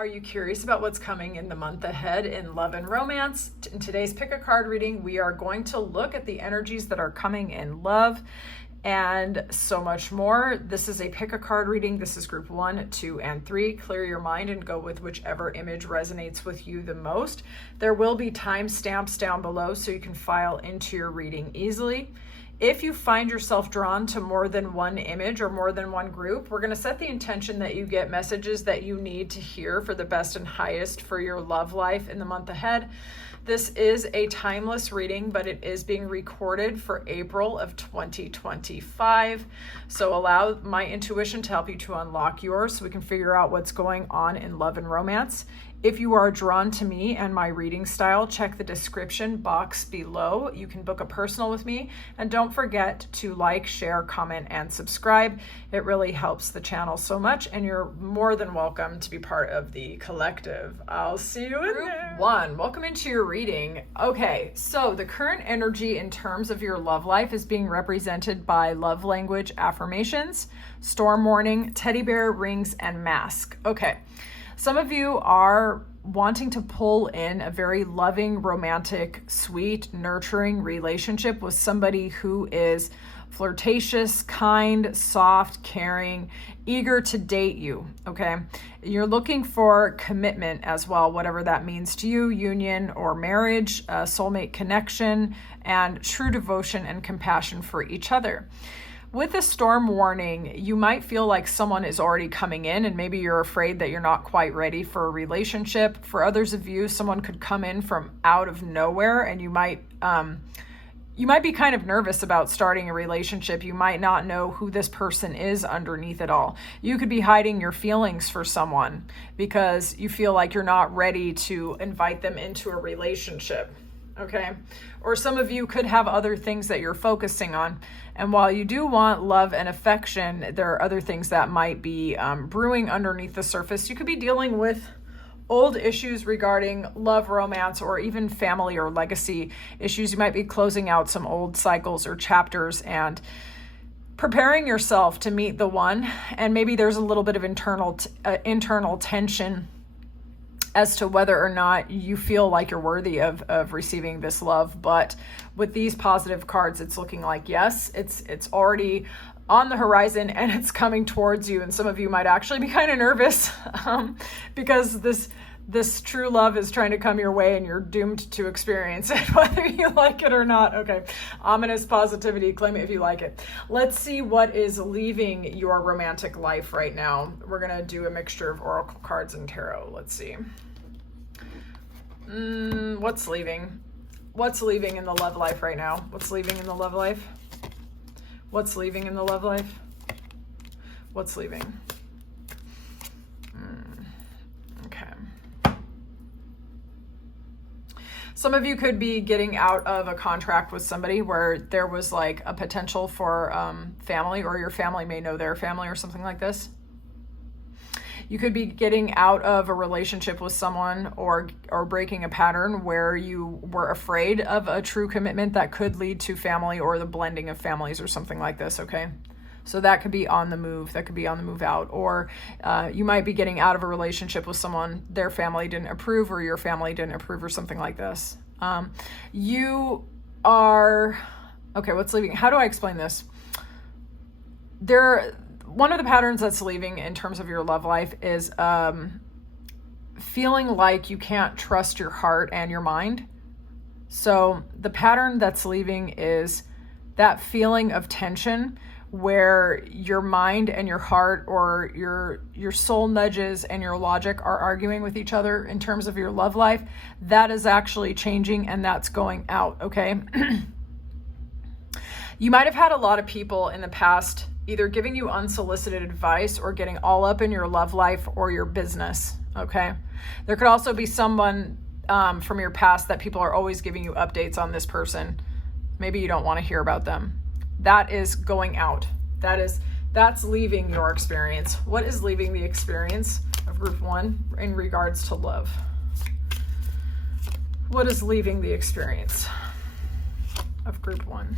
Are you curious about what's coming in the month ahead in love and romance? In today's Pick a Card reading, we are going to look at the energies that are coming in love and so much more. This is a Pick a Card reading. This is group 1, 2, and 3. Clear your mind and go with whichever image resonates with you the most. There will be timestamps down below so you can file into your reading easily. If you find yourself drawn to more than one image or more than one group, we're going to set the intention that you get messages that you need to hear for the best and highest for your love life in the month ahead. This is a timeless reading, but it is being recorded for April of 2025. So allow my intuition to help you to unlock yours so we can figure out what's going on in love and romance. If you are drawn to me and my reading style, check the description box below. You can book a personal with me. And don't forget to like, share, comment, and subscribe. It really helps the channel so much, and you're more than welcome to be part of the collective. I'll see you in Group 1. Welcome into your reading. Okay, so the current energy in terms of your love life is being represented by love language affirmations, storm warning, teddy bear, rings, and mask. Okay. Some of you are wanting to pull in a very loving, romantic, sweet, nurturing relationship with somebody who is flirtatious, kind, soft, caring, eager to date you, okay? You're looking for commitment as well, whatever that means to you, union or marriage, soulmate connection, and true devotion and compassion for each other. With a storm warning, you might feel like someone is already coming in and maybe you're afraid that you're not quite ready for a relationship. For others of you, someone could come in from out of nowhere and you might be kind of nervous about starting a relationship. You might not know who this person is underneath it all. You could be hiding your feelings for someone because you feel like you're not ready to invite them into a relationship. Okay. Or some of you could have other things that you're focusing on. And while you do want love and affection, there are other things that might be brewing underneath the surface. You could be dealing with old issues regarding love, romance, or even family or legacy issues. You might be closing out some old cycles or chapters and preparing yourself to meet the one. And maybe there's a little bit of internal tension as to whether or not you feel like you're worthy of receiving this love. But with these positive cards, it's looking like, yes, it's already on the horizon and it's coming towards you. And some of you might actually be kind of nervous because this true love is trying to come your way and you're doomed to experience it, whether you like it or not. Okay, ominous positivity, claim it if you like it. Let's see what is leaving your romantic life right now. We're going to do a mixture of oracle cards and tarot. Let's see. What's leaving? What's leaving in the love life right now? What's leaving in the love life? What's leaving in the love life? What's leaving? Okay. Some of you could be getting out of a contract with somebody where there was like a potential for family, or your family may know their family or something like this. You could be getting out of a relationship with someone or breaking a pattern where you were afraid of a true commitment that could lead to family or the blending of families or something like this, okay? So that could be on the move. That could be on the move out. Or you might be getting out of a relationship with someone, their family didn't approve or your family didn't approve or something like this. You are... Okay, what's leaving? How do I explain this? One of the patterns that's leaving in terms of your love life is feeling like you can't trust your heart and your mind. So the pattern that's leaving is that feeling of tension where your mind and your heart or your soul nudges and your logic are arguing with each other in terms of your love life. That is actually changing and that's going out, okay? You might have had a lot of people in the past either giving you unsolicited advice or getting all up in your love life or your business, okay? There could also be someone from your past that people are always giving you updates on this person. Maybe you don't want to hear about them. That is going out. That's leaving your experience. What is leaving the experience of group 1 in regards to love? What is leaving the experience of group 1?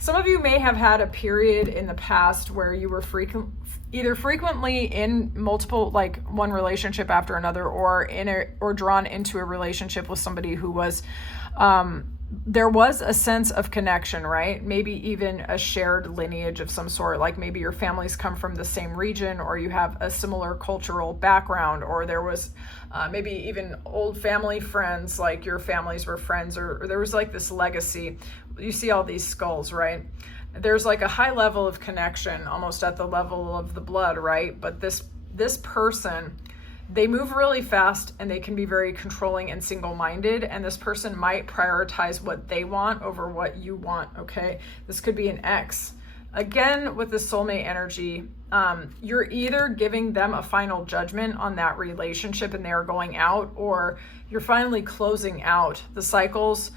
Some of you may have had a period in the past where you were either frequently in multiple, like one relationship after another, or drawn into a relationship with somebody who was, there was a sense of connection, right? Maybe even a shared lineage of some sort, like maybe your families come from the same region, or you have a similar cultural background, or there was maybe even old family friends, like your families were friends, or there was like this legacy. You see all these skulls, right? There's like a high level of connection, almost at the level of the blood, right? But this person, they move really fast and they can be very controlling and single-minded, and this person might prioritize what they want over what you want, okay? This could be an ex. Again, with the soulmate energy, you're either giving them a final judgment on that relationship and they are going out, or you're finally closing out the cycles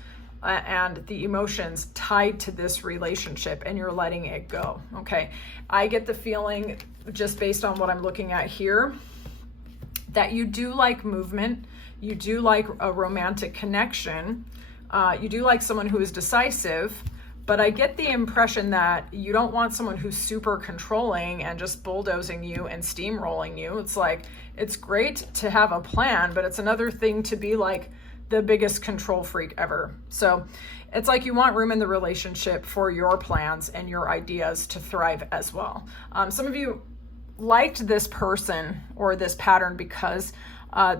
and the emotions tied to this relationship, and you're letting it go, okay? I get the feeling, just based on what I'm looking at here, that you do like movement, you do like a romantic connection, you do like someone who is decisive, but I get the impression that you don't want someone who's super controlling and just bulldozing you and steamrolling you. It's like, it's great to have a plan, but it's another thing to be like the biggest control freak ever. So it's like you want room in the relationship for your plans and your ideas to thrive as well. Some of you liked this person or this pattern because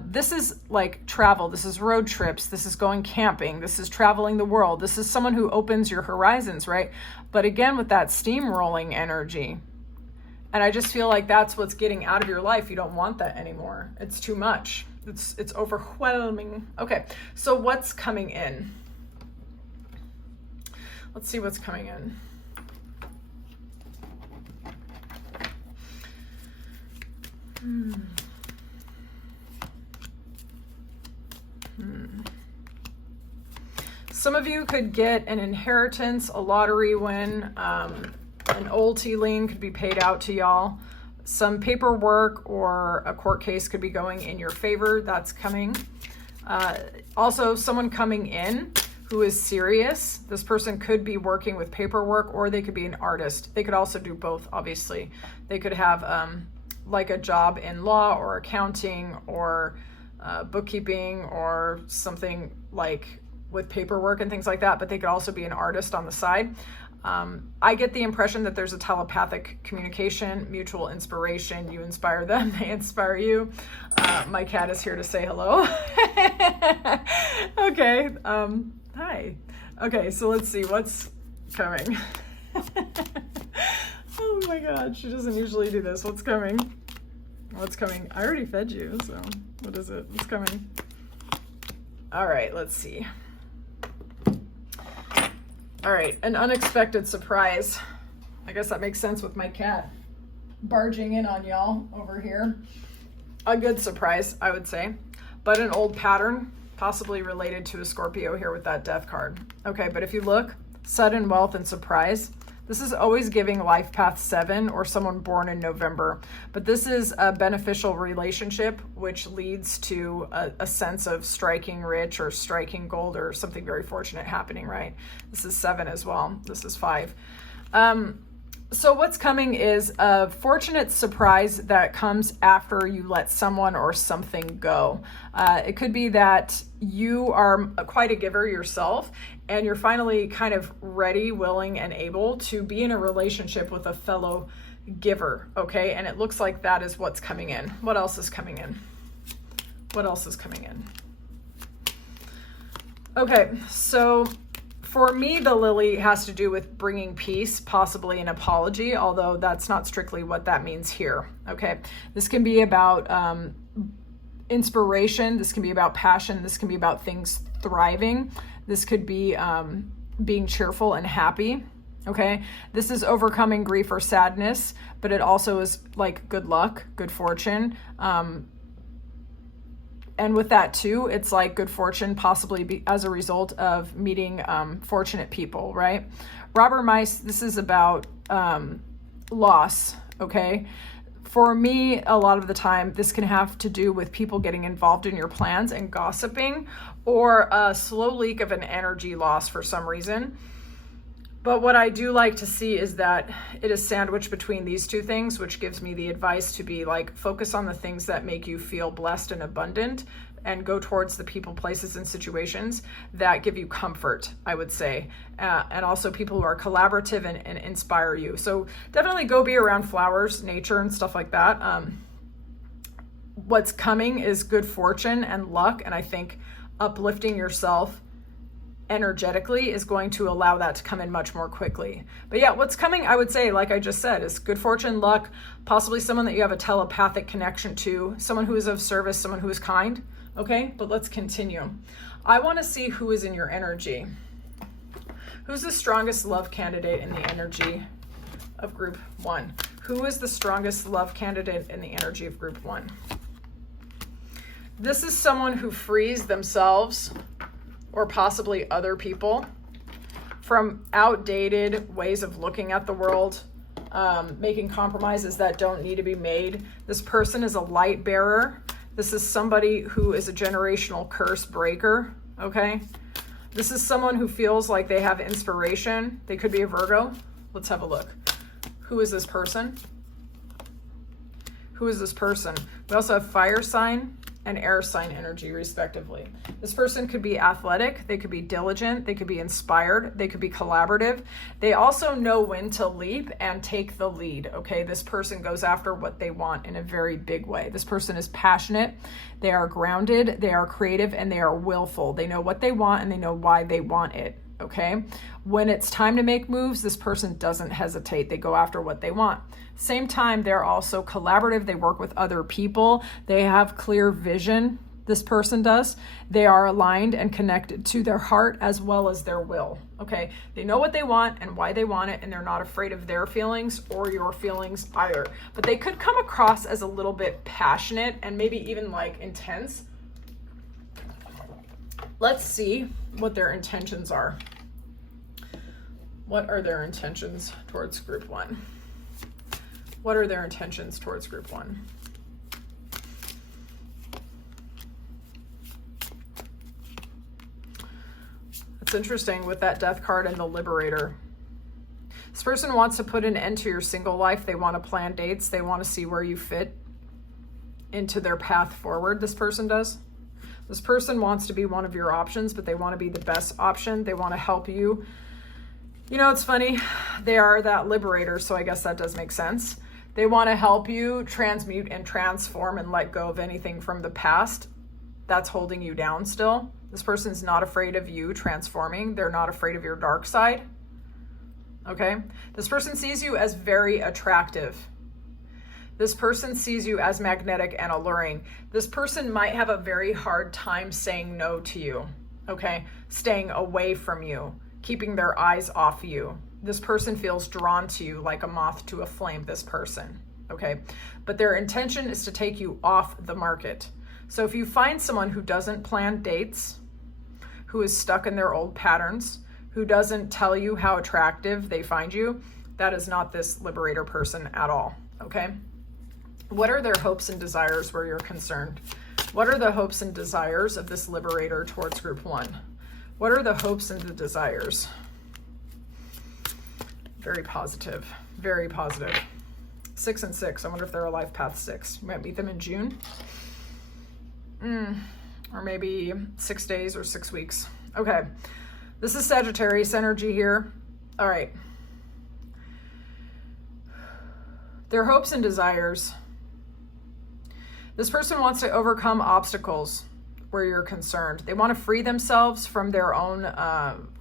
this is like travel, this is road trips, this is going camping, this is traveling the world, this is someone who opens your horizons, right? But again, with that steamrolling energy, and I just feel like that's what's getting out of your life. You don't want that anymore. It's too much. It's overwhelming. Okay, so what's coming in? Let's see what's coming in. Some of you could get an inheritance, a lottery win, an old tea lien could be paid out to y'all. Some paperwork or a court case could be going in your favor. That's coming. Also, someone coming in who is serious. This person could be working with paperwork, or they could be an artist. They could also do both, obviously. They could have like a job in law or accounting or bookkeeping or something like with paperwork and things like that, but they could also be an artist on the side. I get the impression that there's a telepathic communication, mutual inspiration. You inspire them, they inspire you. My cat is here to say hello. Okay, hi. Okay, so let's see what's coming. Oh my God, she doesn't usually do this. What's coming? What's coming? I already fed you, so what is it? What's coming? All right, let's see. All right, an unexpected surprise. I guess that makes sense with my cat barging in on y'all over here. A good surprise, I would say, but an old pattern, possibly related to a Scorpio here with that death card. Okay, but if you look, sudden wealth and surprise, this is always giving life path 7 or someone born in November. But this is a beneficial relationship, which leads to a sense of striking rich or striking gold or something very fortunate happening, right? This is 7 as well. This is 5. So what's coming is a fortunate surprise that comes after you let someone or something go. It could be that you are quite a giver yourself and you're finally kind of ready, willing, and able to be in a relationship with a fellow giver, okay? And it looks like that is what's coming in. What else is coming in? What else is coming in? Okay, so for me, the lily has to do with bringing peace, possibly an apology, although that's not strictly what that means here, okay? This can be about inspiration. This can be about passion. This can be about things thriving. This could be being cheerful and happy, okay? This is overcoming grief or sadness, but it also is like good luck, good fortune. And with that too, it's like good fortune possibly as a result of meeting fortunate people, right? Robber mice, this is about loss, okay? For me, a lot of the time, this can have to do with people getting involved in your plans and gossiping, or a slow leak of an energy loss for some reason. But what I do like to see is that it is sandwiched between these two things, which gives me the advice to be like, focus on the things that make you feel blessed and abundant, and go towards the people, places, and situations that give you comfort, I would say. And also people who are collaborative and inspire you. So definitely go be around flowers, nature, and stuff like that. What's coming is good fortune and luck. And I think uplifting yourself energetically is going to allow that to come in much more quickly. But yeah, what's coming, I would say, like I just said, is good fortune, luck, possibly someone that you have a telepathic connection to, someone who is of service, someone who is kind. Okay, but let's continue. I want to see who is in your energy. Who's the strongest love candidate in the energy of group 1? Who is the strongest love candidate in the energy of group 1? This is someone who frees themselves or possibly other people from outdated ways of looking at the world, making compromises that don't need to be made. This person is a light bearer. This is somebody who is a generational curse breaker, okay? This is someone who feels like they have inspiration. They could be a Virgo. Let's have a look. Who is this person? Who is this person? We also have fire sign and air sign energy, respectively. This person could be athletic, they could be diligent, they could be inspired, they could be collaborative. They also know when to leap and take the lead, okay? This person goes after what they want in a very big way. This person is passionate, they are grounded, they are creative, and they are willful. They know what they want and they know why they want it, okay? When it's time to make moves, this person doesn't hesitate. They go after what they want. Same time, they're also collaborative. They work with other people. They have clear vision. This person does. They are aligned and connected to their heart as well as their will. Okay. They know what they want and why they want it, and they're not afraid of their feelings or your feelings either. But they could come across as a little bit passionate and maybe even like intense. Let's see what their intentions are. What are their intentions towards group 1? What are their intentions towards group 1? It's interesting with that death card and the liberator. This person wants to put an end to your single life. They want to plan dates. They want to see where you fit into their path forward. This person does. This person wants to be one of your options, but they want to be the best option. They want to help you. You know, it's funny. They are that liberator, so I guess that does make sense. They want to help you transmute and transform and let go of anything from the past that's holding you down still. This person's not afraid of you transforming. They're not afraid of your dark side. Okay? This person sees you as very attractive. This person sees you as magnetic and alluring. This person might have a very hard time saying no to you. Okay? Staying away from you, keeping their eyes off you. This person feels drawn to you like a moth to a flame, this person, okay? But their intention is to take you off the market. So if you find someone who doesn't plan dates, who is stuck in their old patterns, who doesn't tell you how attractive they find you, that is not this liberator person at all, okay? What are their hopes and desires where you're concerned? What are the hopes and desires of this liberator towards group 1? What are the hopes and the desires? Very positive, very positive. 6 and 6. I wonder if they're a life path 6. You might meet them in June. Or maybe 6 days or 6 weeks. Okay. This is Sagittarius energy here. All right. Their hopes and desires. This person wants to overcome obstacles where you're concerned. They want to free themselves from their own,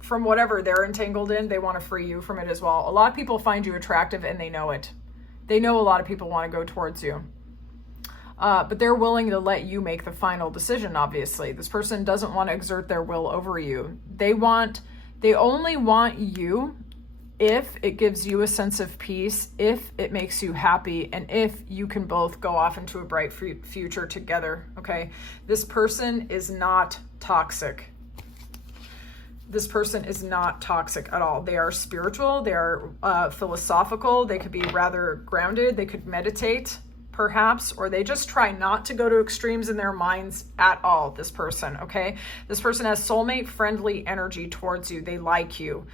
from whatever they're entangled in. They want to free you from it as well. A lot of people find you attractive and they know it. They know a lot of people want to go towards you. But they're willing to let you make the final decision, obviously. This person doesn't want to exert their will over you. They only want you if it gives you a sense of peace, if it makes you happy, and if you can both go off into a bright future together, okay? This person is not toxic. This person is not toxic at all. They are spiritual, they are philosophical, they could be rather grounded, they could meditate perhaps, or they just try not to go to extremes in their minds at all, this person, okay? This person has soulmate friendly energy towards you. They like you.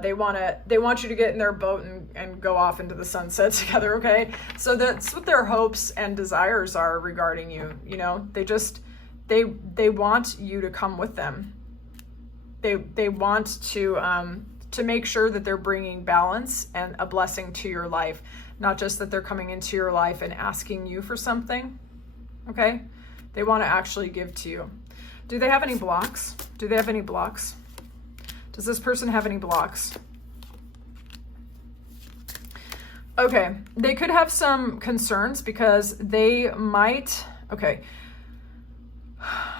They want you to get in their boat and go off into the sunset together, okay? So that's what their hopes and desires are regarding you. You know, they want you to come with them. They want to make sure that they're bringing balance and a blessing to your life, not just that they're coming into your life and asking you for something, okay? They want to actually give to you. Do they have any blocks? Do they have any blocks? Does this person have any blocks? Okay, they could have some concerns because they might, okay,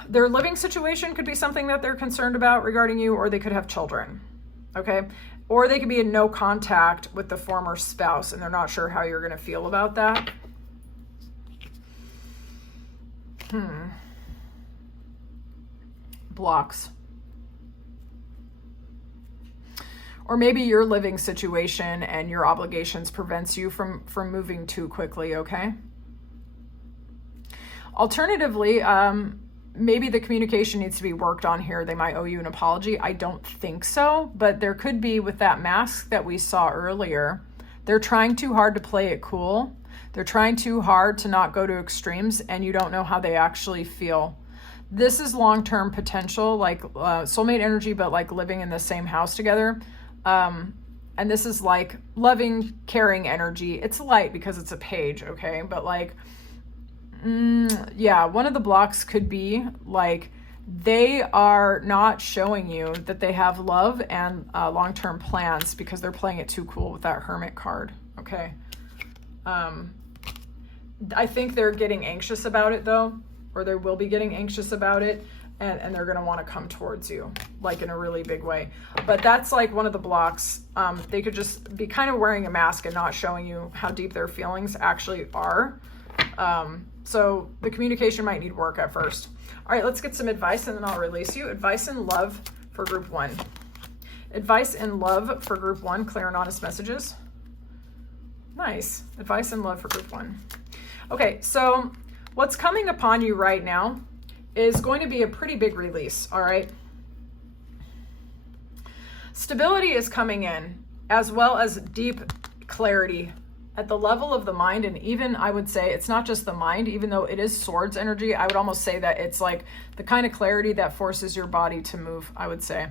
their living situation could be something that they're concerned about regarding you, or they could have children, okay? Or they could be in no contact with the former spouse and they're not sure how you're going to feel about that. Blocks. Or maybe your living situation and your obligations prevents you from moving too quickly, okay? Alternatively, maybe the communication needs to be worked on here. They might owe you an apology. I don't think so, but there could be with that mask that we saw earlier. They're trying too hard to play it cool. They're trying too hard to not go to extremes, and you don't know how they actually feel. This is long-term potential, like soulmate energy, but like living in the same house together. And this is like loving, caring energy. It's light because it's a page, okay? But like, yeah, one of the blocks could be like they are not showing you that they have love and long-term plans because they're playing it too cool with that Hermit card, okay? I think they're getting anxious about it though, or they will be getting anxious about it. And they're going to want to come towards you, like in a really big way. But that's like one of the blocks. They could just be kind of wearing a mask and not showing you how deep their feelings actually are. So the communication might need work at first. All right, let's get some advice and then I'll release you. Advice in love for group 1. Advice in love for group 1, clear and honest messages. Nice. Advice in love for group 1. Okay, so what's coming upon you right now is going to be a pretty big release, all right? Stability is coming in, as well as deep clarity at the level of the mind, and even I would say it's not just the mind, even though it is swords energy, I would almost say that it's like the kind of clarity that forces your body to move, I would say.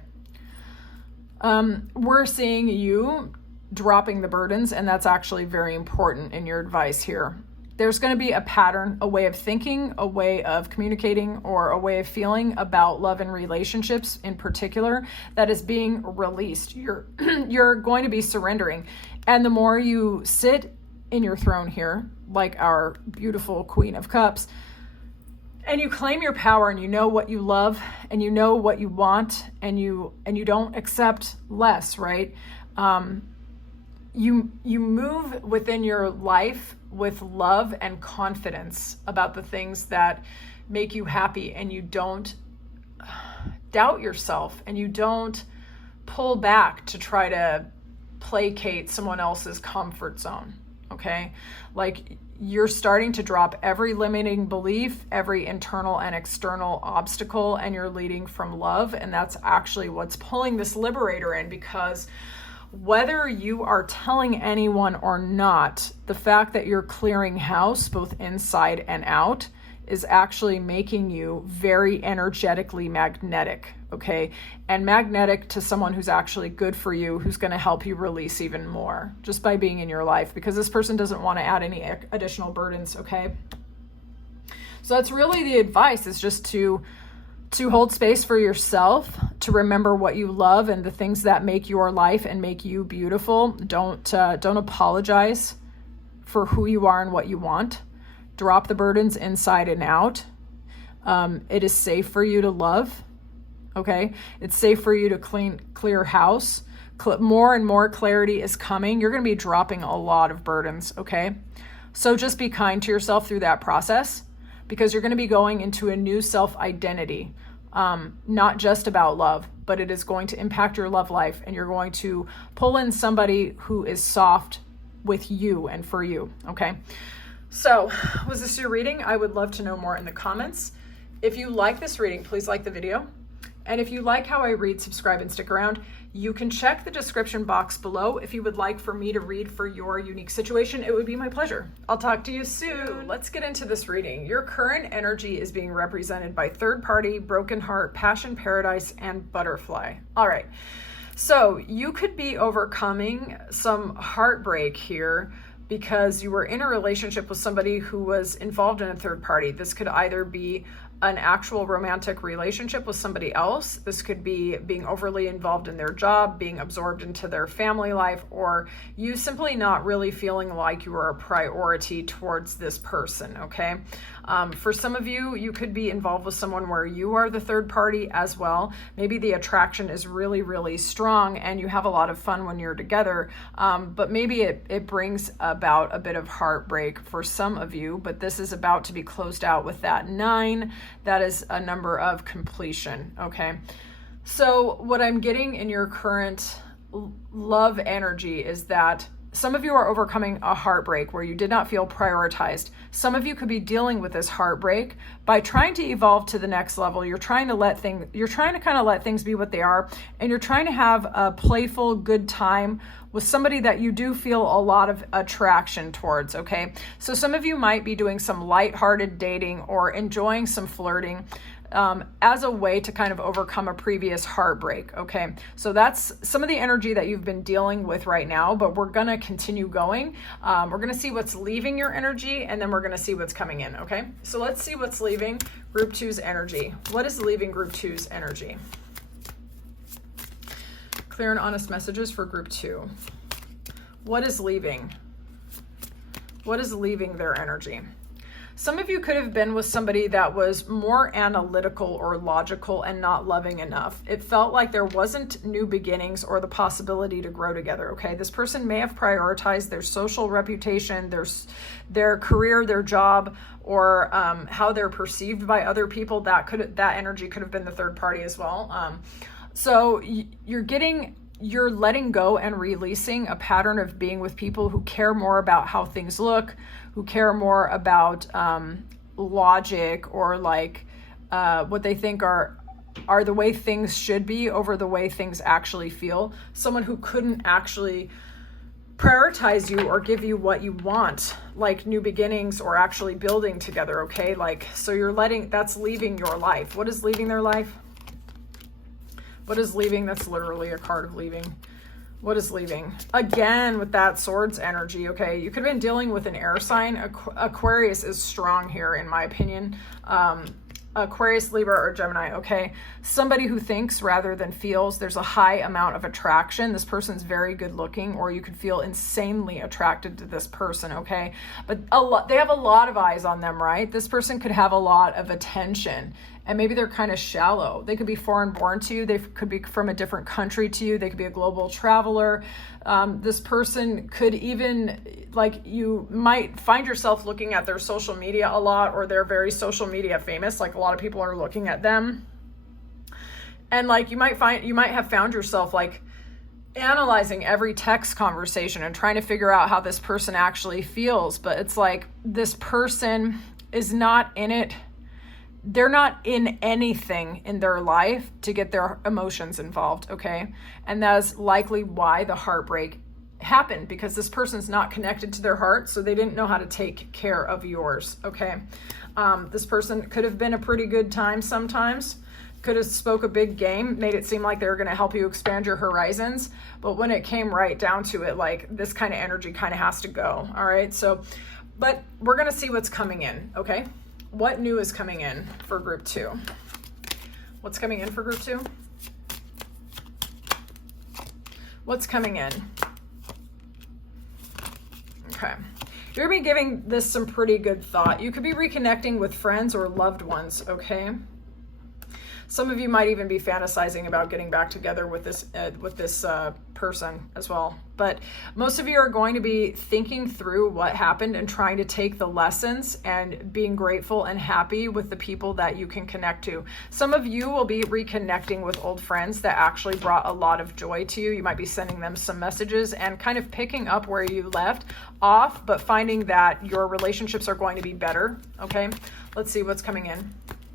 We're seeing you dropping the burdens, and that's actually very important in your advice here. There's going to be a pattern, a way of thinking, a way of communicating, or a way of feeling about love and relationships in particular that is being released. You're going to be surrendering. And the more you sit in your throne here, like our beautiful Queen of Cups, and you claim your power and you know what you love and you know what you want and you don't accept less, right? You move within your life with love and confidence about the things that make you happy, and you don't doubt yourself and you don't pull back to try to placate someone else's comfort zone, okay? Like you're starting to drop every limiting belief, every internal and external obstacle, and you're leading from love, and that's actually what's pulling this liberator in, because whether you are telling anyone or not, the fact that you're clearing house both inside and out is actually making you very energetically magnetic, okay? And magnetic to someone who's actually good for you, who's going to help you release even more just by being in your life, because this person doesn't want to add any additional burdens, okay? So that's really the advice, is just to hold space for yourself, to remember what you love and the things that make your life and make you beautiful. Don't apologize for who you are and what you want. Drop the burdens inside and out. It is safe for you to love, okay? It's safe for you to clear house. More and more clarity is coming. You're going to be dropping a lot of burdens, okay? So just be kind to yourself through that process, because you're going to be going into a new self-identity, not just about love, but it is going to impact your love life, and you're going to pull in somebody who is soft with you and for you, okay? So, was this your reading? I would love to know more in the comments. If you like this reading, please like the video. And if you like how I read, subscribe and stick around. You can check the description box below if you would like for me to read for your unique situation. It would be my pleasure. I'll talk to you soon. Let's get into this reading. Your current energy is being represented by third party, broken heart, passion paradise, and butterfly. All right. So you could be overcoming some heartbreak here because you were in a relationship with somebody who was involved in a third party. This could either be an actual romantic relationship with somebody else. This could be being overly involved in their job, being absorbed into their family life, or you simply not really feeling like you are a priority towards this person, okay? For some of you, you could be involved with someone where you are the third party as well. Maybe the attraction is really, really strong and you have a lot of fun when you're together, but maybe it brings about a bit of heartbreak for some of you, but this is about to be closed out with that 9. That is a number of completion, okay? So what I'm getting in your current love energy is that some of you are overcoming a heartbreak where you did not feel prioritized. Some of you could be dealing with this heartbreak by trying to evolve to the next level. You're trying to kind of let things be what they are, and you're trying to have a playful, good time with somebody that you do feel a lot of attraction towards, okay? So some of you might be doing some lighthearted dating or enjoying some flirting as a way to kind of overcome a previous heartbreak, okay? So that's some of the energy that you've been dealing with right now, but we're gonna continue going. We're gonna see what's leaving your energy, and then we're gonna see what's coming in, okay? So let's see what's leaving Group 2's energy. What is leaving Group 2's energy? Clear and honest messages for Group 2. What is leaving? What is leaving their energy? Some of you could have been with somebody that was more analytical or logical and not loving enough. It felt like there wasn't new beginnings or the possibility to grow together, okay? This person may have prioritized their social reputation, their career, their job, or how they're perceived by other people. That energy could have been the third party as well. So you're letting go and releasing a pattern of being with people who care more about how things look, who care more about logic or like what they think are the way things should be over the way things actually feel. Someone who couldn't actually prioritize you or give you what you want, like new beginnings or actually building together, okay? Like, so that's leaving your life. What is leaving their life? What is leaving? That's literally a card of leaving. What is leaving? Again, with that swords energy, okay? You could have been dealing with an air sign. Aquarius is strong here, in my opinion. Aquarius, Libra, or Gemini, okay? Somebody who thinks rather than feels. There's a high amount of attraction. This person's very good looking, or you could feel insanely attracted to this person, okay? But they have a lot of eyes on them, right? This person could have a lot of attention, and maybe they're kind of shallow. They could be foreign born to you. They could be from a different country to you. They could be a global traveler. This person could even, like, you might find yourself looking at their social media a lot, or they're very social media famous. Like, a lot of people are looking at them. And like, you might have found yourself like analyzing every text conversation and trying to figure out how this person actually feels. But it's like, this person is not in it. They're not in anything in their life to get their emotions involved, okay? And that's likely why the heartbreak happened, because this person's not connected to their heart, so they didn't know how to take care of yours, okay? This person could have been a pretty good time sometimes, could have spoke a big game, made it seem like they were going to help you expand your horizons, but when it came right down to it, like, this kind of energy kind of has to go, all right? So, but we're going to see what's coming in, okay? What new is coming in for Group 2? What's coming in for Group 2? What's coming in? Okay. You're going to be giving this some pretty good thought. You could be reconnecting with friends or loved ones, okay? Some of you might even be fantasizing about getting back together with this person as well. But most of you are going to be thinking through what happened and trying to take the lessons and being grateful and happy with the people that you can connect to. Some of you will be reconnecting with old friends that actually brought a lot of joy to you. You might be sending them some messages and kind of picking up where you left off, but finding that your relationships are going to be better. Okay, let's see what's coming in.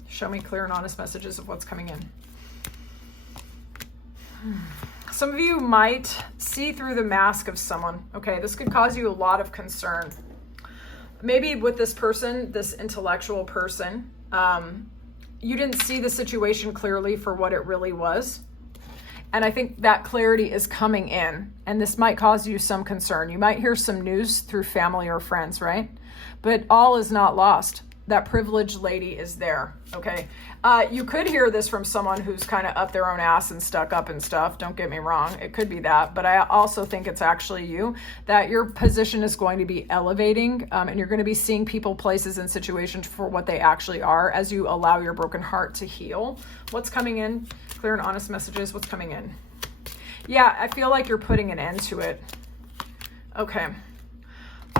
Show me clear and honest messages of what's coming in. Some of you might see through the mask of someone. Okay, this could cause you a lot of concern. Maybe with this person, this intellectual person, you didn't see the situation clearly for what it really was. And I think that clarity is coming in, and this might cause you some concern. You might hear some news through family or friends, right? But all is not lost. That privileged lady is there, okay? You could hear this from someone who's kind of up their own ass and stuck up and stuff. Don't get me wrong. It could be that. But I also think it's actually you, that your position is going to be elevating, and you're going to be seeing people, places, and situations for what they actually are as you allow your broken heart to heal. What's coming in? Clear and honest messages. What's coming in? Yeah, I feel like you're putting an end to it. Okay.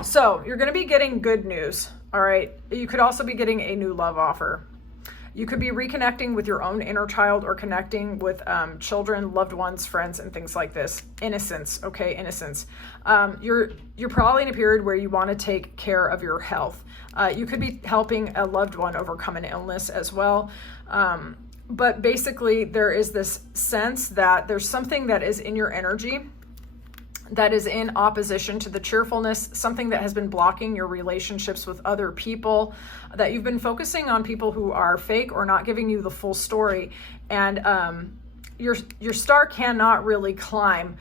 So you're going to be getting good news. All right. You could also be getting a new love offer. You could be reconnecting with your own inner child or connecting with children, loved ones, friends, and things like this. Innocence. Okay. Innocence. You're probably in a period where you want to take care of your health. You could be helping a loved one overcome an illness as well. But basically there is this sense that there's something that is in your energy that is in opposition to the cheerfulness, something that has been blocking your relationships with other people, that you've been focusing on people who are fake or not giving you the full story. And your star cannot really climb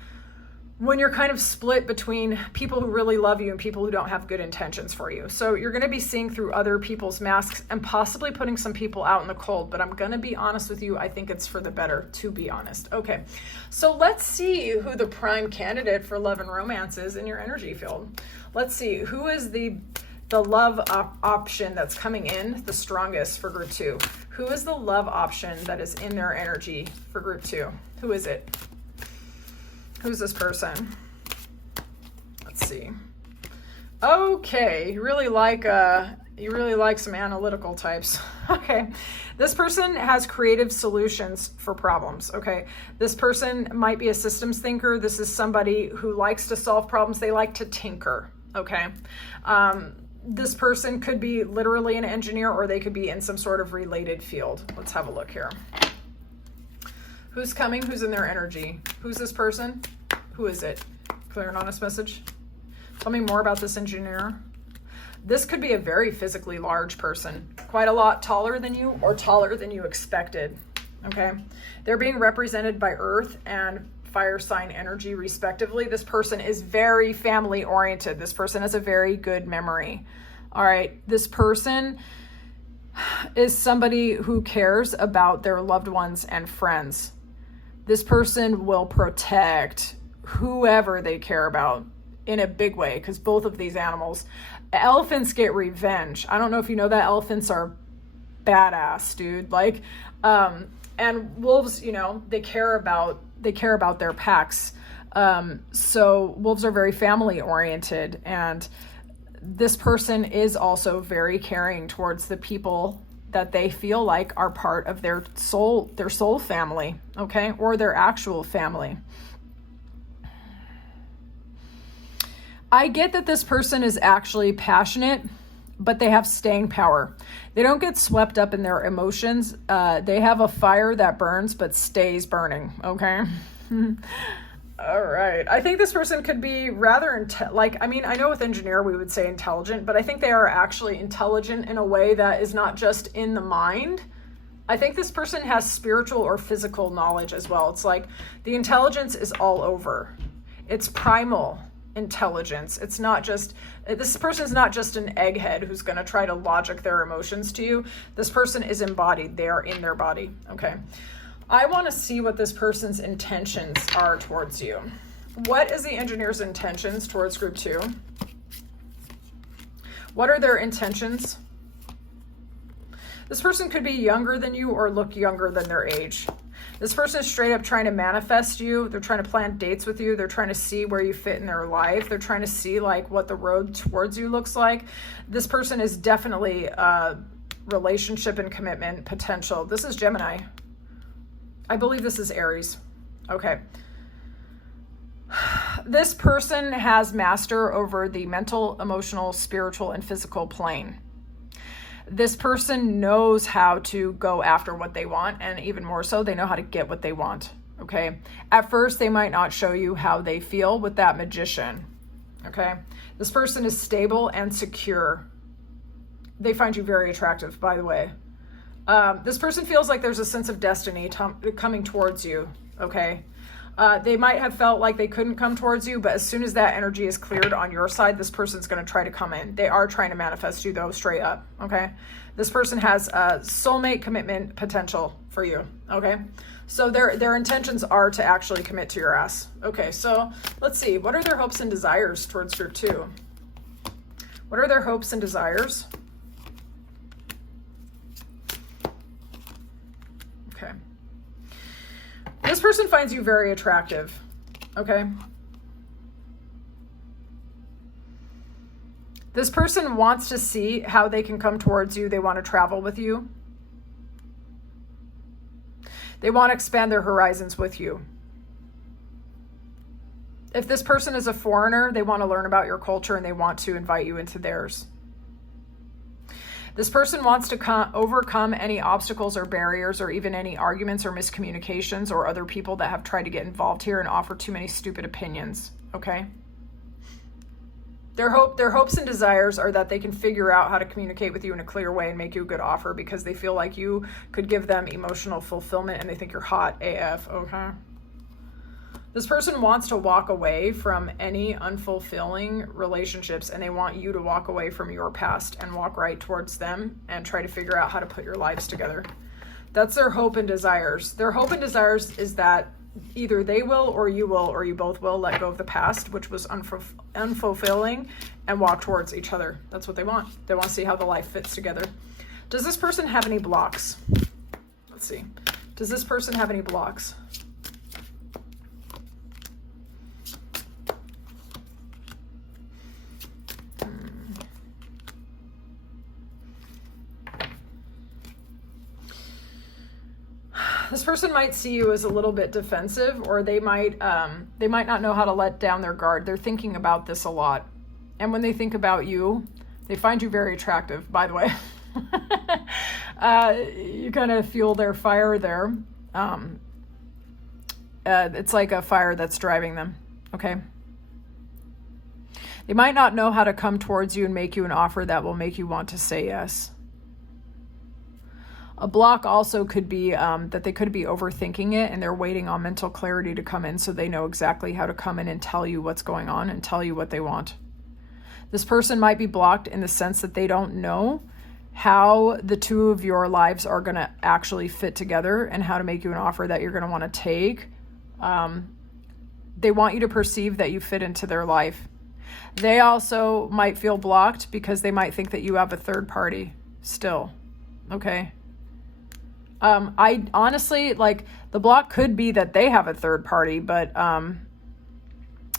when you're kind of split between people who really love you and people who don't have good intentions for you. So you're going to be seeing through other people's masks and possibly putting some people out in the cold. But I'm going to be honest with you. I think it's for the better, to be honest. Okay, so let's see who the prime candidate for love and romance is in your energy field. Let's see. Who is the love option that's coming in the strongest for group 2? Who is the love option that is in their energy for group 2? Who is it? Who's this person? Let's see. Okay, you really like some analytical types. Okay, this person has creative solutions for problems. Okay, this person might be a systems thinker. This is somebody who likes to solve problems. They like to tinker. Okay, this person could be literally an engineer, or they could be in some sort of related field. Let's have a look here. Who's coming? Who's in their energy? Who's this person? Who is it? Clear and honest message. Tell me more about this engineer. This could be a very physically large person, quite a lot taller than you or taller than you expected. Okay. They're being represented by Earth and fire sign energy respectively. This person is very family oriented. This person has a very good memory. All right. This person is somebody who cares about their loved ones and friends. This person will protect whoever they care about in a big way, because both of these animals, elephants get revenge. I don't know if you know that elephants are badass, dude. Like, and wolves, you know, they care about their packs. So wolves are very family oriented, and this person is also very caring towards the people that they feel like are part of their soul family, okay, or their actual family. I get that this person is actually passionate, but they have staying power. They don't get swept up in their emotions. They have a fire that burns but stays burning, okay? All right. I think this person could be rather, I know with engineer we would say intelligent, but I think they are actually intelligent in a way that is not just in the mind. I think this person has spiritual or physical knowledge as well. It's like the intelligence is all over. It's primal intelligence. It's not just, this person is not just an egghead who's going to try to logic their emotions to you. This person is embodied. They are in their body. Okay. I want to see what this person's intentions are towards you. What is the engineer's intentions towards group 2? What are their intentions? This person could be younger than you or look younger than their age. This person is straight up trying to manifest you. They're trying to plan dates with you. They're trying to see where you fit in their life. They're trying to see like what the road towards you looks like. This person is definitely relationship and commitment potential. This is Gemini. I believe this is Aries. Okay. This person has master over the mental, emotional, spiritual, and physical plane. This person knows how to go after what they want, and even more so, they know how to get what they want, okay? At first, they might not show you how they feel with that Magician, okay? This person is stable and secure. They find you very attractive, by the way. This person feels like there's a sense of destiny coming towards you, okay? They might have felt like they couldn't come towards you, but as soon as that energy is cleared on your side, this person's going to try to come in. They are trying to manifest you, though, straight up, okay? This person has soulmate commitment potential for you, okay? So their intentions are to actually commit to your ass. Okay, so let's see. What are their hopes and desires towards group 2? What are their hopes and desires? Okay. This person finds you very attractive, okay? This person wants to see how they can come towards you. They want to travel with you. They want to expand their horizons with you. If this person is a foreigner, they want to learn about your culture and they want to invite you into theirs. This person wants to overcome any obstacles or barriers or even any arguments or miscommunications or other people that have tried to get involved here and offer too many stupid opinions, okay? Their hopes and desires are that they can figure out how to communicate with you in a clear way and make you a good offer because they feel like you could give them emotional fulfillment and they think you're hot AF, okay? This person wants to walk away from any unfulfilling relationships and they want you to walk away from your past and walk right towards them and try to figure out how to put your lives together. That's their hope and desires. Their hope and desires is that either they will or you both will let go of the past, which was unfulfilling, and walk towards each other. That's what they want. They want to see how the life fits together. Does this person have any blocks? Let's see. Does this person have any blocks? This person might see you as a little bit defensive, or they might not know how to let down their guard. They're thinking about this a lot. And when they think about you, they find you very attractive, by the way. You kind of fuel their fire there. It's like a fire that's driving them, okay? They might not know how to come towards you and make you an offer that will make you want to say yes. A block also could be that they could be overthinking it and they're waiting on mental clarity to come in so they know exactly how to come in and tell you what's going on and tell you what they want. This person might be blocked in the sense that they don't know how the two of your lives are going to actually fit together and how to make you an offer that you're going to want to take. They want you to perceive that you fit into their life. They also might feel blocked because they might think that you have a third party still, okay? I honestly, like, the block could be that they have a third party, but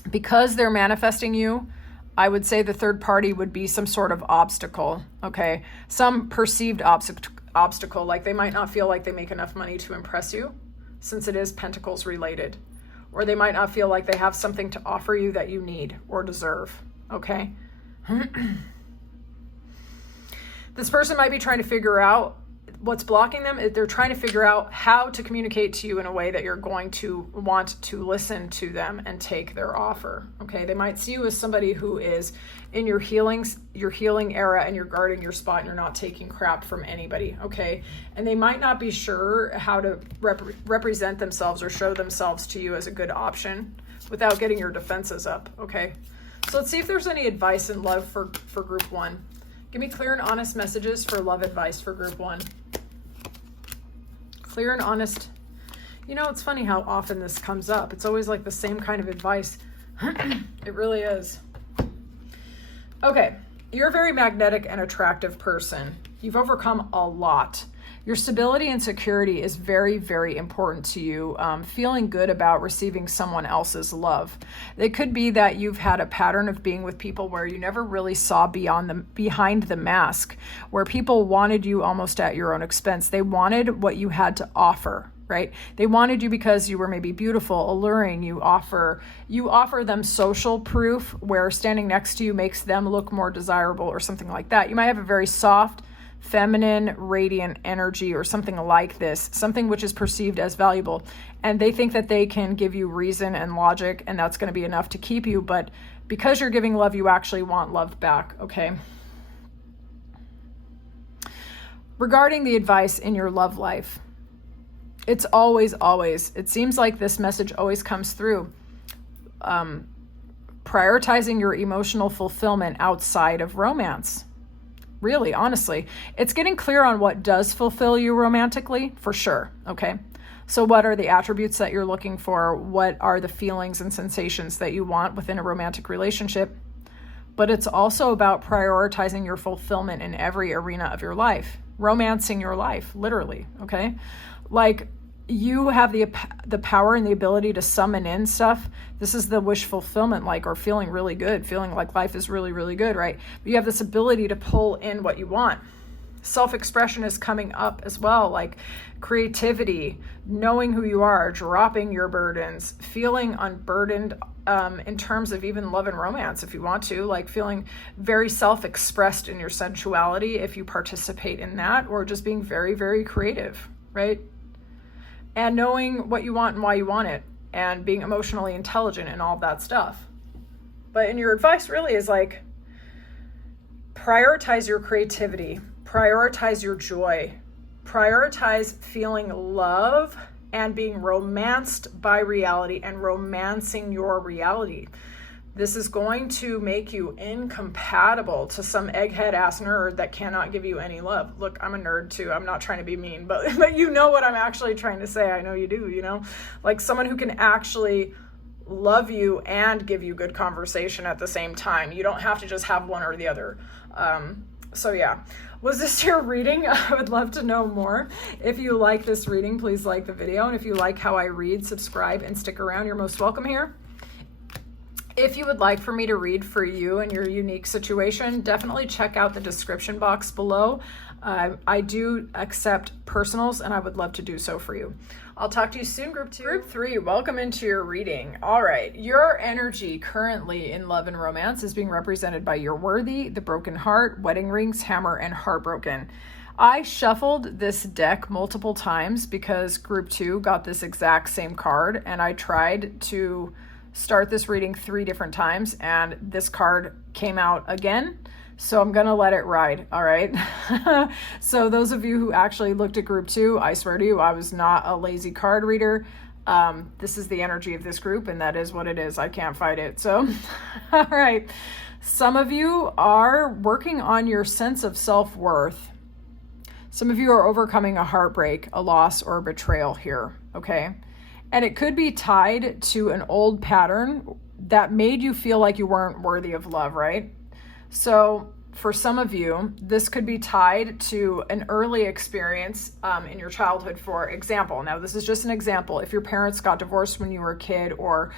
because they're manifesting you, I would say the third party would be some sort of obstacle, okay? Some perceived obstacle, like they might not feel like they make enough money to impress you, since it is Pentacles related. Or they might not feel like they have something to offer you that you need or deserve, okay? This person might be trying to figure out what's blocking them. They're trying to figure out how to communicate to you in a way that you're going to want to listen to them and take their offer. Okay, they might see you as somebody who is in your healing era and you're guarding your spot and you're not taking crap from anybody. Okay, and they might not be sure how to represent themselves or show themselves to you as a good option without getting your defenses up. Okay, so let's see if there's any advice in love for group 1. Give me clear and honest messages for love advice for group 1. Clear and honest. You know, it's funny how often this comes up. It's always like the same kind of advice. It really is. Okay, You're a very magnetic and attractive person. You've overcome a lot. Your stability and security is very, very important to you. Feeling good about receiving someone else's love. It could be that you've had a pattern of being with people where you never really saw behind the mask, where people wanted you almost at your own expense. They wanted what you had to offer, right? They wanted you because you were maybe beautiful, alluring. You offer them social proof where standing next to you makes them look more desirable or something like that. You might have a very soft, feminine, radiant energy or something like this, something which is perceived as valuable. And they think that they can give you reason and logic, and that's going to be enough to keep you. But because you're giving love, you actually want love back, okay? Regarding the advice in your love life, it's always, it seems like this message always comes through. Prioritizing your emotional fulfillment outside of romance. Really, honestly, it's getting clear on what does fulfill you romantically, for sure, okay? So what are the attributes that you're looking for? What are the feelings and sensations that you want within a romantic relationship? But it's also about prioritizing your fulfillment in every arena of your life, romancing your life, literally, okay? Like, you have the power and the ability to summon in stuff. This is the wish fulfillment, or feeling really good, feeling like life is really, really good, right? But you have this ability to pull in what you want. Self-expression is coming up as well, like creativity, knowing who you are, dropping your burdens, feeling unburdened in terms of even love and romance if you want to, like feeling very self-expressed in your sensuality if you participate in that, or just being very, very creative, right? And knowing what you want and why you want it, and being emotionally intelligent and all of that stuff. But in your advice really is like, prioritize your creativity, prioritize your joy, prioritize feeling love and being romanced by reality and romancing your reality. This is going to make you incompatible to some egghead ass nerd that cannot give you any love. Look, I'm a nerd too. I'm not trying to be mean, but you know what I'm actually trying to say. I know you do, like someone who can actually love you and give you good conversation at the same time. You don't have to just have one or the other. So yeah, was this your reading? I would love to know more. If you like this reading, please like the video. And if you like how I read, subscribe and stick around. You're most welcome here. If you would like for me to read for you and your unique situation, definitely check out the description box below. I do accept personals and I would love to do so for you. I'll talk to you soon, Group 2. Group 3, welcome into your reading. All right, your energy currently in love and romance is being represented by your worthy, the broken heart, wedding rings, hammer, and heartbroken. I shuffled this deck multiple times because Group 2 got this exact same card, and I tried to start this reading 3 different times and this card came out again, so I'm gonna let it ride. All right. So those of you who actually looked at Group 2, I swear to you, I was not a lazy card reader. This is the energy of this group and that is what it is. I can't fight it. So all right, some of you are working on your sense of self-worth. Some of you are overcoming a heartbreak, a loss, or a betrayal here, okay? And it could be tied to an old pattern that made you feel like you weren't worthy of love, right? So for some of you, this could be tied to an early experience in your childhood, for example. Now, this is just an example. If your parents got divorced when you were a kid, or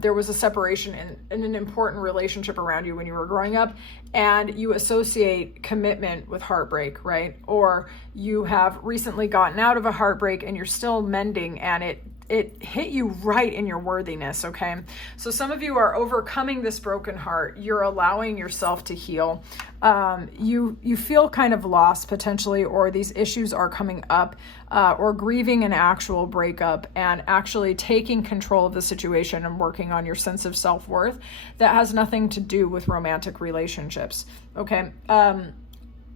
there was a separation in an important relationship around you when you were growing up, and you associate commitment with heartbreak, right? Or you have recently gotten out of a heartbreak and you're still mending and it hit you right in your worthiness, okay? So some of you are overcoming this broken heart. You're allowing yourself to heal. You feel kind of lost potentially, or these issues are coming up, or grieving an actual breakup and actually taking control of the situation and working on your sense of self-worth that has nothing to do with romantic relationships, okay?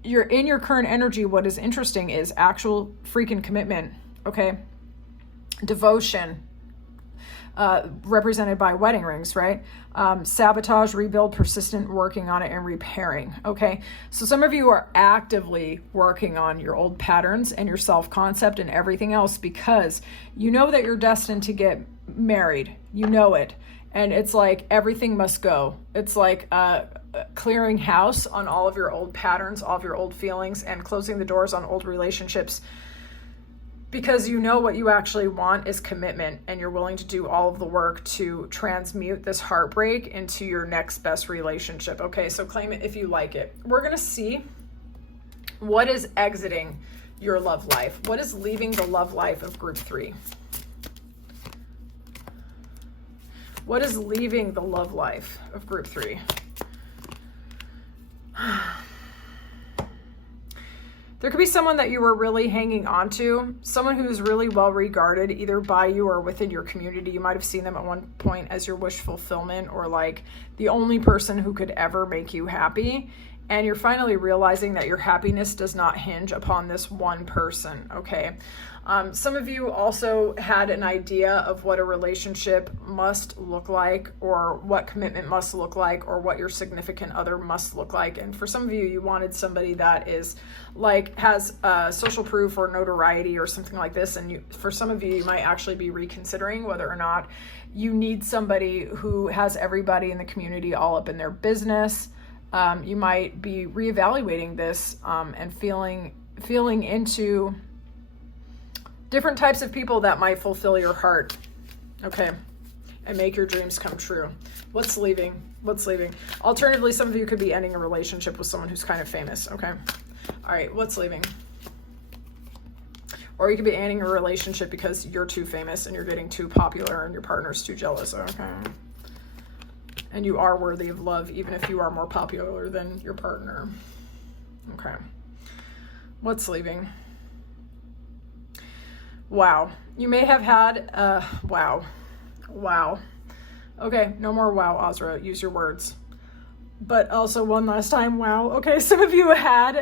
You're in your current energy. What is interesting is actual freaking commitment, okay? Devotion, represented by wedding rings, right? Sabotage, rebuild, persistent, working on it, and repairing, okay? So some of you are actively working on your old patterns and your self-concept and everything else because you know that you're destined to get married. You know it. And it's like everything must go. It's like clearing house on all of your old patterns, all of your old feelings, and closing the doors on old relationships, because you know what you actually want is commitment, and you're willing to do all of the work to transmute this heartbreak into your next best relationship. Okay, so claim it if you like it. We're going to see what is exiting your love life. What is leaving the love life of group 3? What is leaving the love life of group 3? There could be someone that you were really hanging on to, someone who's really well regarded either by you or within your community. You might have seen them at one point as your wish fulfillment, or like the only person who could ever make you happy. And you're finally realizing that your happiness does not hinge upon this one person, okay? Some of you also had an idea of what a relationship must look like, or what commitment must look like, or what your significant other must look like. And for some of you, you wanted somebody that is like has social proof or notoriety or something like this. And for some of you, you might actually be reconsidering whether or not you need somebody who has everybody in the community all up in their business. You might be reevaluating this and feeling into different types of people that might fulfill your heart, okay, and make your dreams come true. What's leaving? What's leaving? Alternatively, some of you could be ending a relationship with someone who's kind of famous, okay? All right, what's leaving? Or you could be ending a relationship because you're too famous and you're getting too popular and your partner's too jealous, okay? And you are worthy of love even if you are more popular than your partner, okay? What's leaving? Wow. You may have had, wow. Okay, no more wow, Ozra. Use your words. But also one last time, wow. Okay, some of you have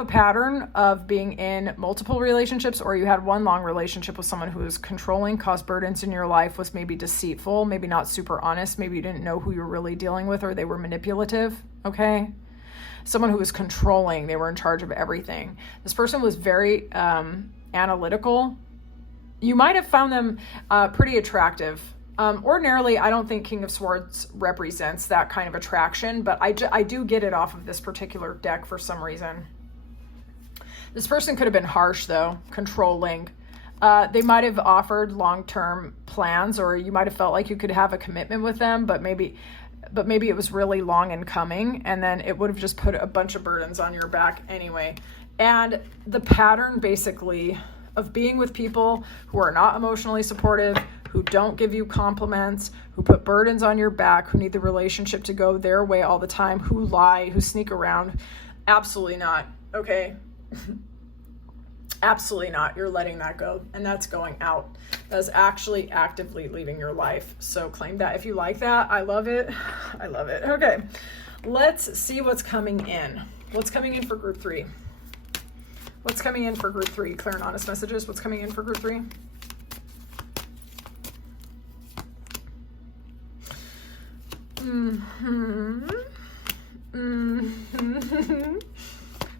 a pattern of being in multiple relationships, or you had one long relationship with someone who was controlling, caused burdens in your life, was maybe deceitful, maybe not super honest, maybe you didn't know who you were really dealing with, or they were manipulative, okay? Someone who was controlling, they were in charge of everything. This person was very analytical. You might have found them pretty attractive. Ordinarily, I don't think King of Swords represents that kind of attraction, but I do get it off of this particular deck for some reason. This person could have been harsh, though, controlling. They might have offered long-term plans, or you might have felt like you could have a commitment with them, but maybe it was really long in coming, and then it would have just put a bunch of burdens on your back anyway. And the pattern, basically, of being with people who are not emotionally supportive, who don't give you compliments, who put burdens on your back, who need the relationship to go their way all the time, who lie, who sneak around. Absolutely not, okay? Absolutely not. You're letting that go, and that's going out. That's actually actively leaving your life. So claim that if you like that. I love it. I love it. Okay, let's see what's coming in. What's coming in for group 3? What's coming in for group 3? Clear and honest messages. What's coming in for group 3?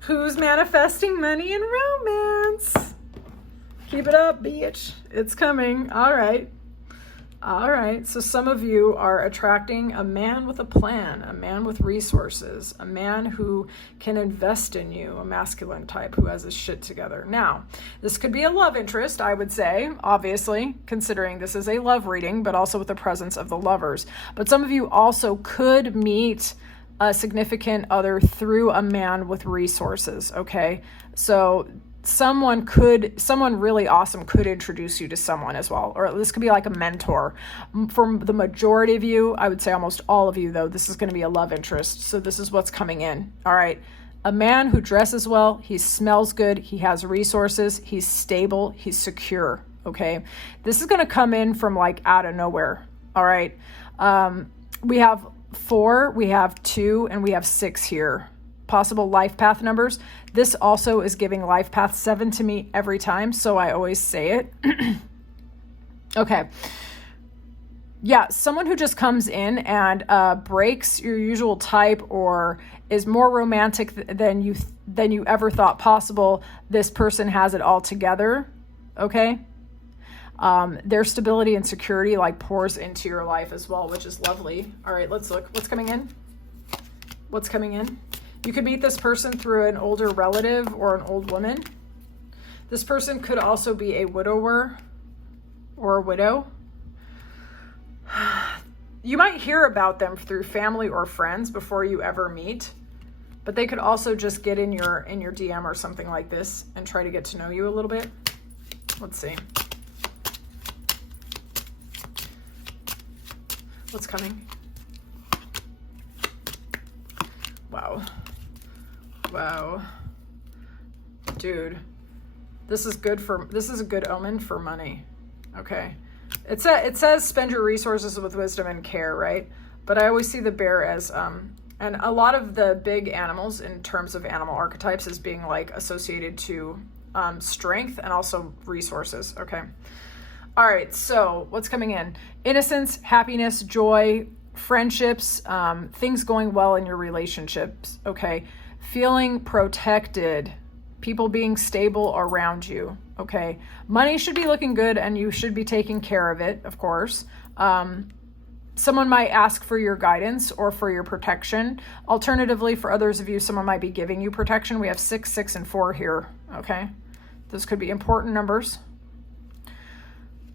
Who's manifesting money and romance? Keep it up, bitch. It's coming. All right. All right. So some of you are attracting a man with a plan, a man with resources, a man who can invest in you, a masculine type who has his shit together. Now, this could be a love interest, I would say, obviously, considering this is a love reading, but also with the presence of the lovers. But some of you also could meet a significant other through a man with resources, okay? So someone really awesome could introduce you to someone as well, or this could be like a mentor. For the majority of you, I would say almost all of you though, this is going to be a love interest. So this is what's coming in. All right. A man who dresses well, he smells good, he has resources, he's stable, he's secure. Okay. This is going to come in from like out of nowhere. All right. We have 4, we have 2, and we have 6 here. Possible life path numbers. This also is giving life path 7 to me every time, so I always say it. Okay. Yeah, someone who just comes in and breaks your usual type, or is more romantic than you ever thought possible. This person has it all together. Okay. Their stability and security like pours into your life as well, which is lovely. All right, let's look. What's coming in? What's coming in? You could meet this person through an older relative or an old woman. This person could also be a widower or a widow. You might hear about them through family or friends before you ever meet, but they could also just get in your DM or something like this and try to get to know you a little bit. Let's see. What's coming? Wow. Wow. Dude. This is a good omen for money. Okay. It says spend your resources with wisdom and care, right? But I always see the bear as and a lot of the big animals in terms of animal archetypes as being like associated to strength and also resources. Okay. All right. So what's coming in? Innocence, happiness, joy, friendships, things going well in your relationships. Okay. Feeling protected, people being stable around you. Okay. Money should be looking good and you should be taking care of it, of course. Someone might ask for your guidance or for your protection. Alternatively, for others of you, someone might be giving you protection. We have 6, 6, and 4 here. Okay. Those could be important numbers.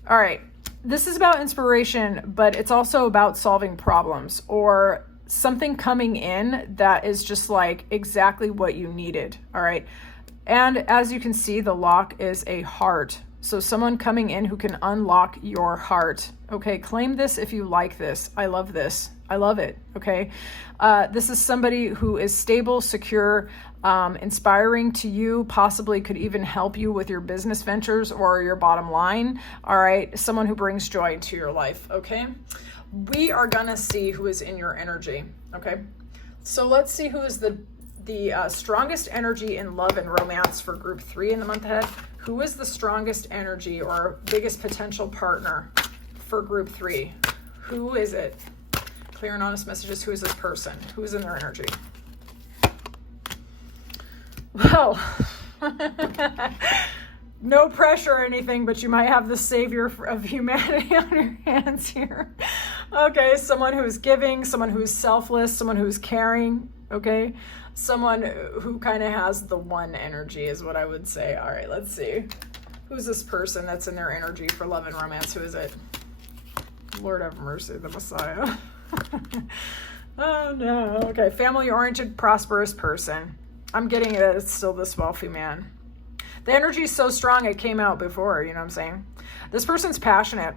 All right. This is about inspiration, but it's also about solving problems or something coming in that is just like exactly what you needed. All right. And as you can see, the lock is a heart. So someone coming in who can unlock your heart. Okay, claim this if you like this. I love this. I love it. Okay. This is somebody who is stable, secure, inspiring to you, possibly could even help you with your business ventures or your bottom line. All right. Someone who brings joy into your life. Okay. We are going to see who is in your energy. Okay. So let's see who is the strongest energy in love and romance for group 3 in the month ahead. Who is the strongest energy or biggest potential partner for group 3? Who is it? Clear and honest messages. Who is this person? Who is in their energy? Well, no pressure or anything, but you might have the savior of humanity on your hands here. Okay, someone who's giving, someone who's selfless, someone who's caring. Okay, someone who kind of has the one energy is what I would say. All right, let's see. Who's this person that's in their energy for love and romance? Who is it? Lord have mercy, the Messiah. Oh no. Okay, family-oriented, prosperous person. I'm getting that it's still this wealthy man. The energy is so strong it came out before, you know what I'm saying? This person's passionate.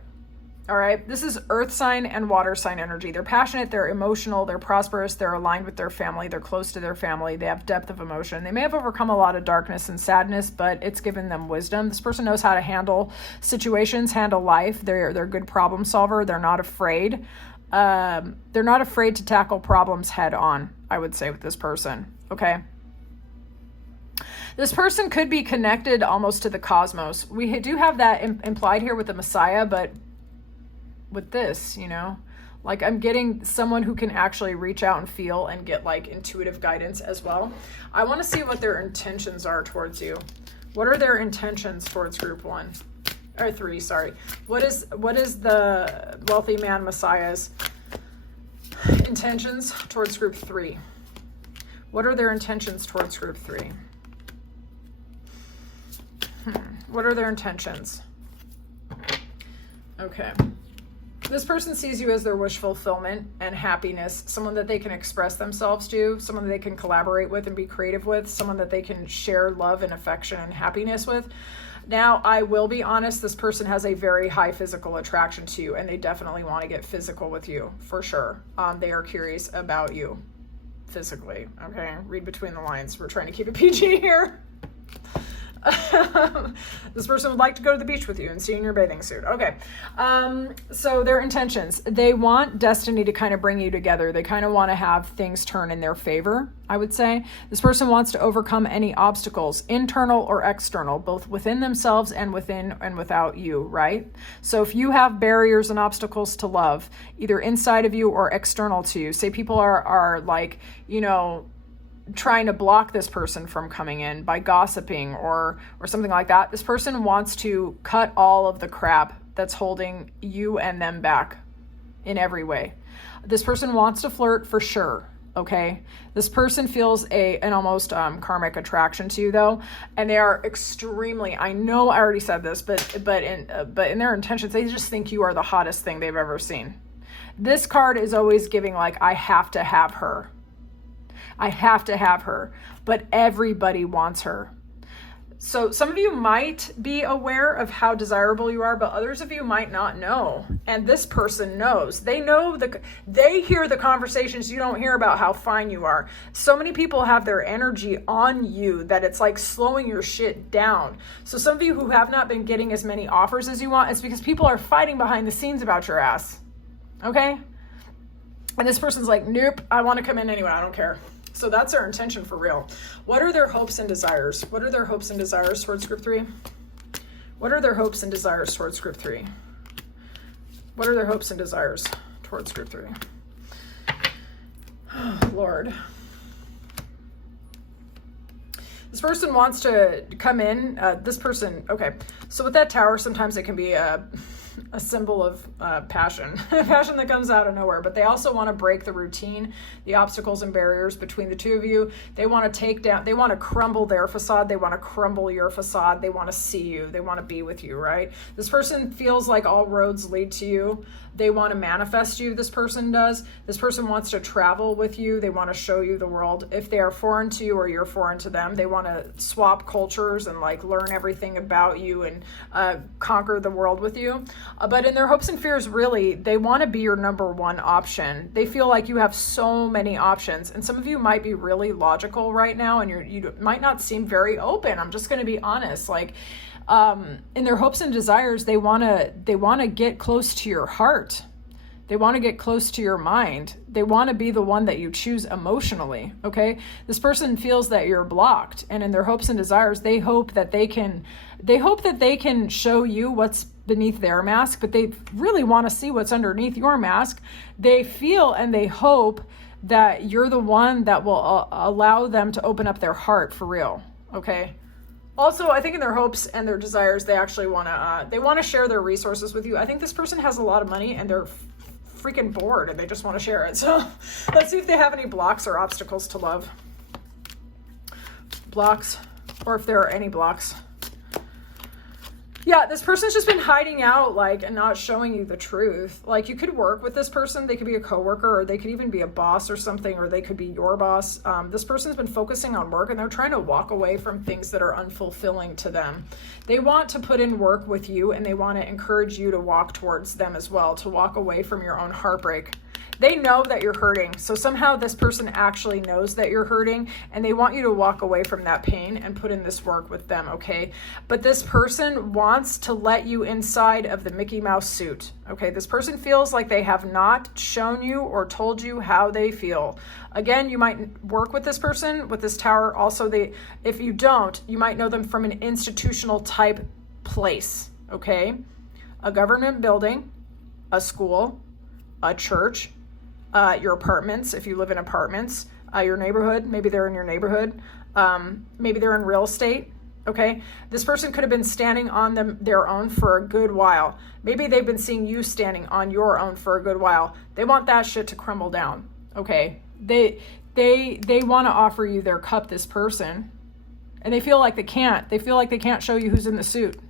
All right, this is earth sign and water sign energy. They're passionate, they're emotional, they're prosperous, they're aligned with their family, they're close to their family, they have depth of emotion. They may have overcome a lot of darkness and sadness, but it's given them wisdom. This person knows how to handle situations, handle life. They're a good problem solver. They're not afraid. They're not afraid to tackle problems head on, I would say, with this person. Okay. This person could be connected almost to the cosmos. We do have that implied here with the Messiah, but with this, you know, like I'm getting someone who can actually reach out and feel and get like intuitive guidance as well. I want to see what their intentions are towards you. What are their intentions towards group 1 or 3? Sorry. What is the wealthy man Messiah's intentions towards group 3? What are their intentions towards group 3? What are their intentions? Okay. This person sees you as their wish fulfillment and happiness, someone that they can express themselves to, someone that they can collaborate with and be creative with, someone that they can share love and affection and happiness with. Now, I will be honest, this person has a very high physical attraction to you, and they definitely want to get physical with you, for sure. They are curious about you physically, okay? Read between the lines. We're trying to keep it PG here. This person would like to go to the beach with you and see you in your bathing suit. Okay. So their intentions, they want destiny to kind of bring you together. They kind of want to have things turn in their favor, I would say. This person wants to overcome any obstacles, internal or external, both within themselves and within and without you, right? So if you have barriers and obstacles to love, either inside of you or external to you, say people are like, you know, trying to block this person from coming in by gossiping or something like that. This person wants to cut all of the crap that's holding you and them back in every way. This person wants to flirt for sure. Okay. This person feels an almost karmic attraction to you though. And they are extremely, I know I already said this, but in their intentions, they just think you are the hottest thing they've ever seen. This card is always giving like, I have to have her. I have to have her, but everybody wants her. So some of you might be aware of how desirable you are, but others of you might not know. And this person knows. They know they hear the conversations you don't hear about how fine you are. So many people have their energy on you that it's like slowing your shit down. So some of you who have not been getting as many offers as you want, it's because people are fighting behind the scenes about your ass. Okay? And this person's like, nope, I want to come in anyway. I don't care. So that's their intention for real. What are their hopes and desires? What are their hopes and desires towards group 3? What are their hopes and desires towards group 3? What are their hopes and desires towards group 3? Oh, Lord. This person wants to come in. This person, okay. So with that tower, sometimes it can be a symbol of passion, passion that comes out of nowhere, but they also want to break the routine, the obstacles and barriers between the two of you. They want to take down, they want to crumble their facade. They want to crumble your facade. They want to see you. They want to be with you, right? This person feels like all roads lead to you. They want to manifest you. This person does. This person wants to travel with you. They want to show you the world. If they are foreign to you or you're foreign to them, they want to swap cultures and like learn everything about you and conquer the world with you. But in their hopes and fears, really, they want to be your number one option. They feel like you have so many options. And some of you might be really logical right now and you might not seem very open. I'm just going to be honest. Like, in their hopes and desires, they want to get close to your heart. They want to get close to your mind. They want to be the one that you choose emotionally. Okay. This person feels that you're blocked, and in their hopes and desires, they hope that they can show you what's beneath their mask, but they really want to see what's underneath your mask. They feel and they hope that you're the one that will allow them to open up their heart for real. Okay. Also, I think in their hopes and their desires, they actually want to share their resources with you. I think this person has a lot of money and they're freaking bored and they just want to share it. So let's see if they have any blocks or obstacles to love. Blocks, or if there are any blocks. Yeah, this person's just been hiding out, like, and not showing you the truth. Like, you could work with this person. They could be a coworker, or they could even be a boss or something, or they could be your boss. This person's been focusing on work, and they're trying to walk away from things that are unfulfilling to them. They want to put in work with you, and they want to encourage you to walk towards them as well, to walk away from your own heartbreak. They know that you're hurting. So somehow this person actually knows that you're hurting, and they want you to walk away from that pain and put in this work with them, okay? But this person wants to let you inside of the Mickey Mouse suit, okay? This person feels like they have not shown you or told you how they feel. Again, you might work with this person, with this tower. Also, if you don't, you might know them from an institutional type place, okay? A government building, a school, a church, your apartments, if you live in apartments, your neighborhood, maybe they're in your neighborhood, maybe they're in real estate, okay? This person could have been standing on their own for a good while. Maybe they've been seeing you standing on your own for a good while. They want that shit to crumble down, okay? They want to offer you their cup, this person, and they feel like they can't. They feel like they can't show you who's in the suit.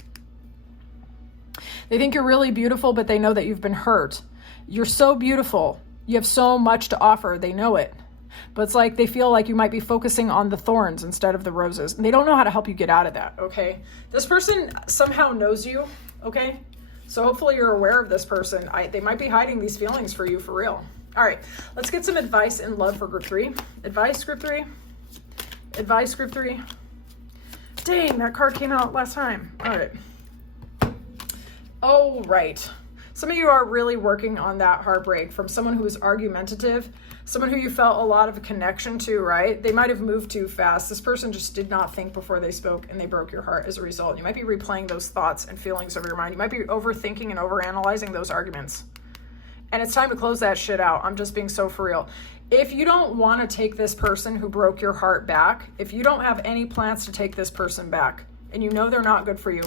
They think you're really beautiful, but they know that you've been hurt. You're so beautiful. You have so much to offer. They know it. But it's like they feel like you might be focusing on the thorns instead of the roses. And they don't know how to help you get out of that, okay? This person somehow knows you, okay? So hopefully you're aware of this person. They might be hiding these feelings for you for real. All right, let's get some advice and love for group 3. Advice, group 3. Advice, group 3. Dang, that card came out last time. All right. Oh, right. Some of you are really working on that heartbreak from someone who is argumentative, someone who you felt a lot of a connection to, right? They might have moved too fast. This person just did not think before they spoke, and they broke your heart as a result. You might be replaying those thoughts and feelings of your mind. You might be overthinking and overanalyzing those arguments. And it's time to close that shit out. I'm just being so for real. If you don't want to take this person who broke your heart back, if you don't have any plans to take this person back, and you know they're not good for you,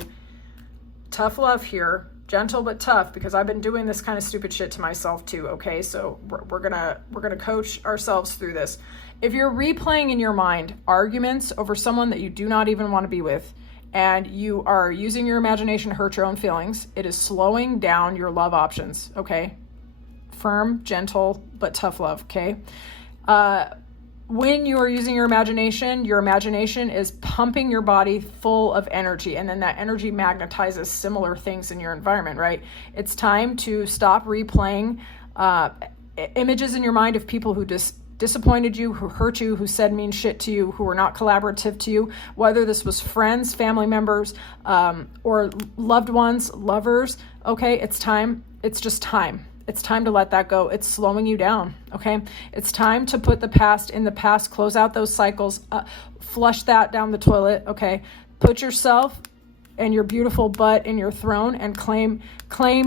tough love here, gentle but tough, because I've been doing this kind of stupid shit to myself too, okay? So we're gonna coach ourselves through this. If you're replaying in your mind arguments over someone that you do not even want to be with, and you are using your imagination to hurt your own feelings, it is slowing down your love options, okay? Firm, gentle, but tough love, okay? When you are using your imagination is pumping your body full of energy, and then that energy magnetizes similar things in your environment, right? It's time to stop replaying images in your mind of people who disappointed you, who hurt you, who said mean shit to you, who were not collaborative to you, whether this was friends, family members, or loved ones, lovers, okay? It's time. It's just time. It's time to let that go. It's slowing you down, okay? It's time to put the past in the past, close out those cycles, flush that down the toilet, okay? Put yourself and your beautiful butt in your throne and claim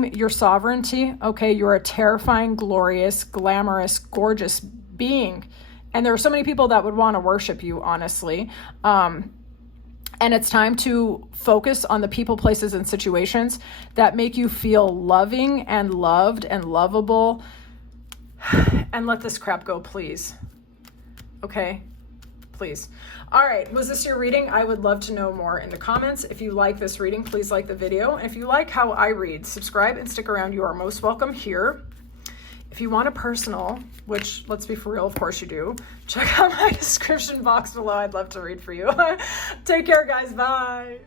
your sovereignty, okay? You're a terrifying, glorious, glamorous, gorgeous being. And there are so many people that would want to worship you, honestly. And it's time to focus on the people, places, and situations that make you feel loving and loved and lovable. And let this crap go, please. Okay? Please. All right. Was this your reading? I would love to know more in the comments. If you like this reading, please like the video. And if you like how I read, subscribe and stick around. You are most welcome here. If you want a personal, which, let's be for real, of course you do, check out my description box below. I'd love to read for you. Take care, guys. Bye.